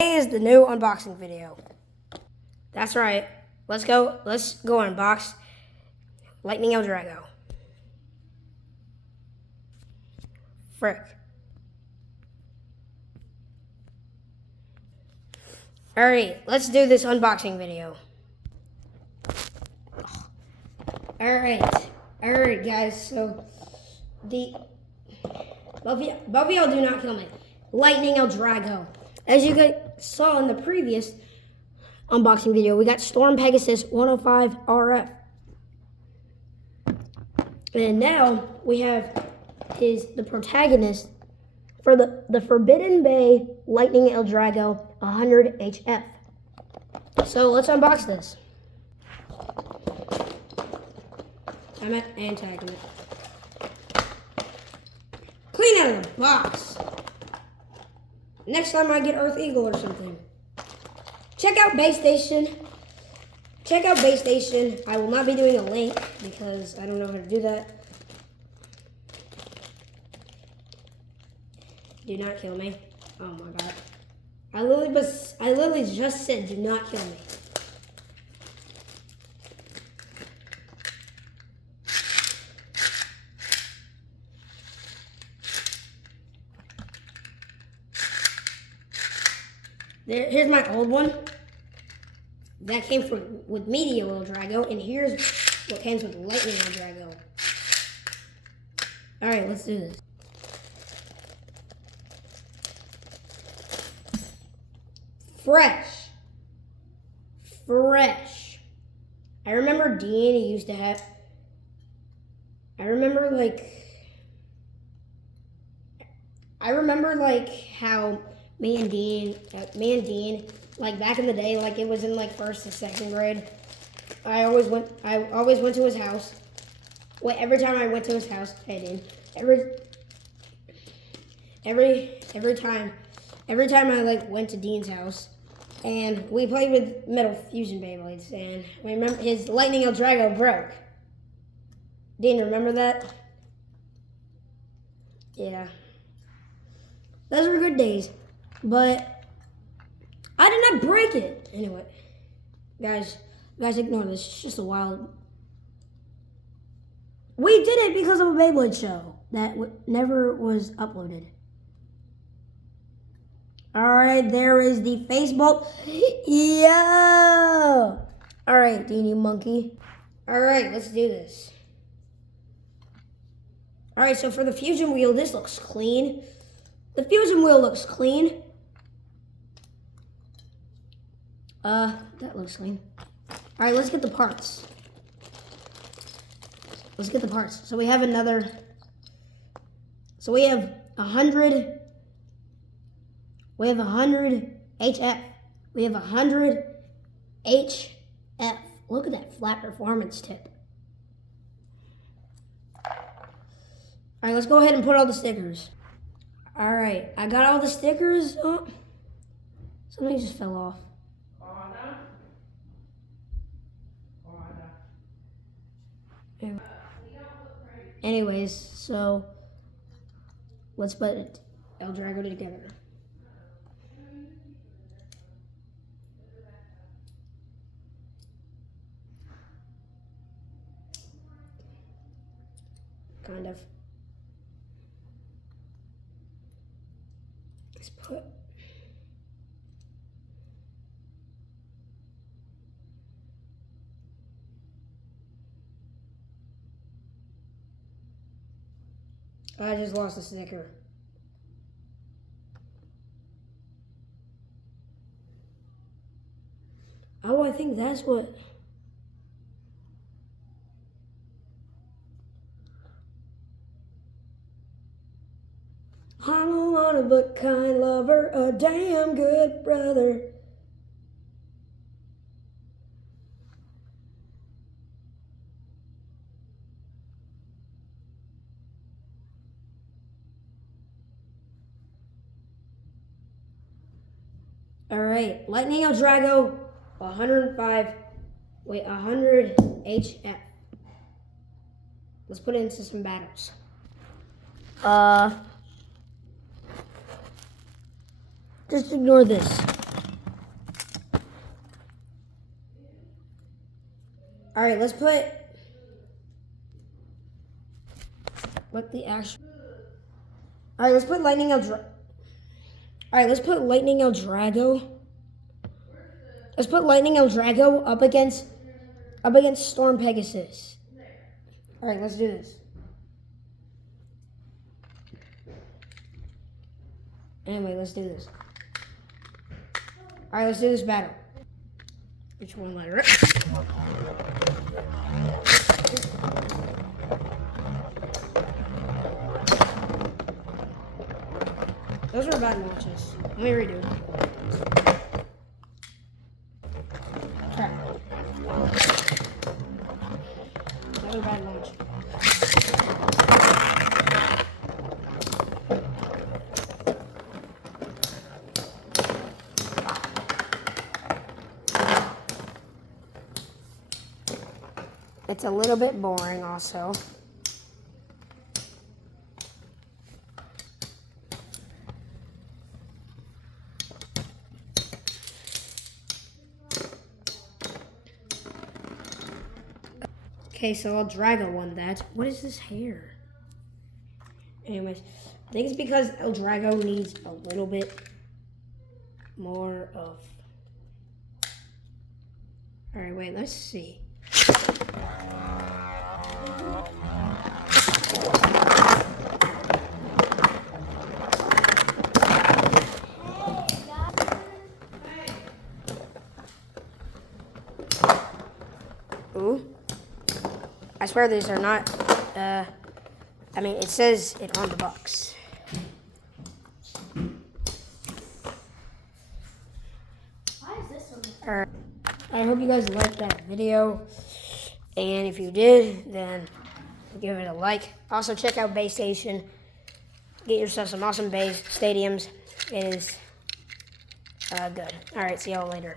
Today is the new unboxing video. That's right. Let's go unbox Lightning El Drago. Frick. Alright, let's do this unboxing video. Alright guys, so both of y'all do not kill me. Lightning El Drago. As you guys saw in the previous unboxing video, we got Storm Pegasus 105 RF. And now we have the protagonist for the Forbidden Bay Lightning El Drago 100 HF. So let's unbox this. I'm at tagging it. Clean out of the box. Next time I get Earth Eagle or something. Check out Base Station. I will not be doing a link because I don't know how to do that. Do not kill me. Oh my god. I literally just said do not kill me. Here's my old one. That came with Meteor El Drago, and here's what comes with Lightning El Drago. Alright, let's do this. Fresh. I remember Dean used to have. I remember how me and Dean, like back in the day, like it was in like 1st and 2nd grade. I always went to his house. Wait, every time I went to his house, hey Dean, every time I like went to Dean's house, and we played with Metal Fusion Beyblades, and I remember his Lightning El Drago broke. Dean, remember that? Yeah. Those were good days. But I did not break it. Anyway, guys, ignore this. It's just a wild. We did it because of a Beyblade show that never was uploaded. All right, there is the face bolt. Yeah. All right, Deanie Monkey. All right, let's do this. All right, so for the fusion wheel, this looks clean. The fusion wheel looks clean. That looks clean. All right, let's get the parts. So we have another. So we have 100. We have 100 HF. We have 100 HF. Look at that flat performance tip. All right, let's go ahead and put all the stickers. All right, I got all the stickers. Oh, something just fell off. Anyways, so let's put El Drago together. Kind of. Let's put. I just lost a sticker. Oh, I think that's what. I'm a one-of-a-kind lover, a damn good brother. All right, Lightning El Drago, 100 HF. Let's put it into some battles. Just ignore this. All right, let's put what the actual. All right, let's put Lightning El. All right, let's put Lightning El Drago. Let's put Lightning El Drago up against Storm Pegasus. All right, let's do this. Anyway, let's do this. All right, let's do this battle. Which one letter? Those were bad launches. Let me redo. Crap. Another bad launch. It's a little bit boring also. Okay, so El Drago won that. What is this hair? Anyways, I think it's because El Drago needs a little bit more of... Alright, wait, let's see. Ooh. I swear these are not, I mean, it says it on the box. Why is this one? Alright, I hope you guys liked that video, and if you did, then give it a like. Also, check out Bay Station. Get yourself some awesome Bay stadiums. It is good. Alright, see y'all later.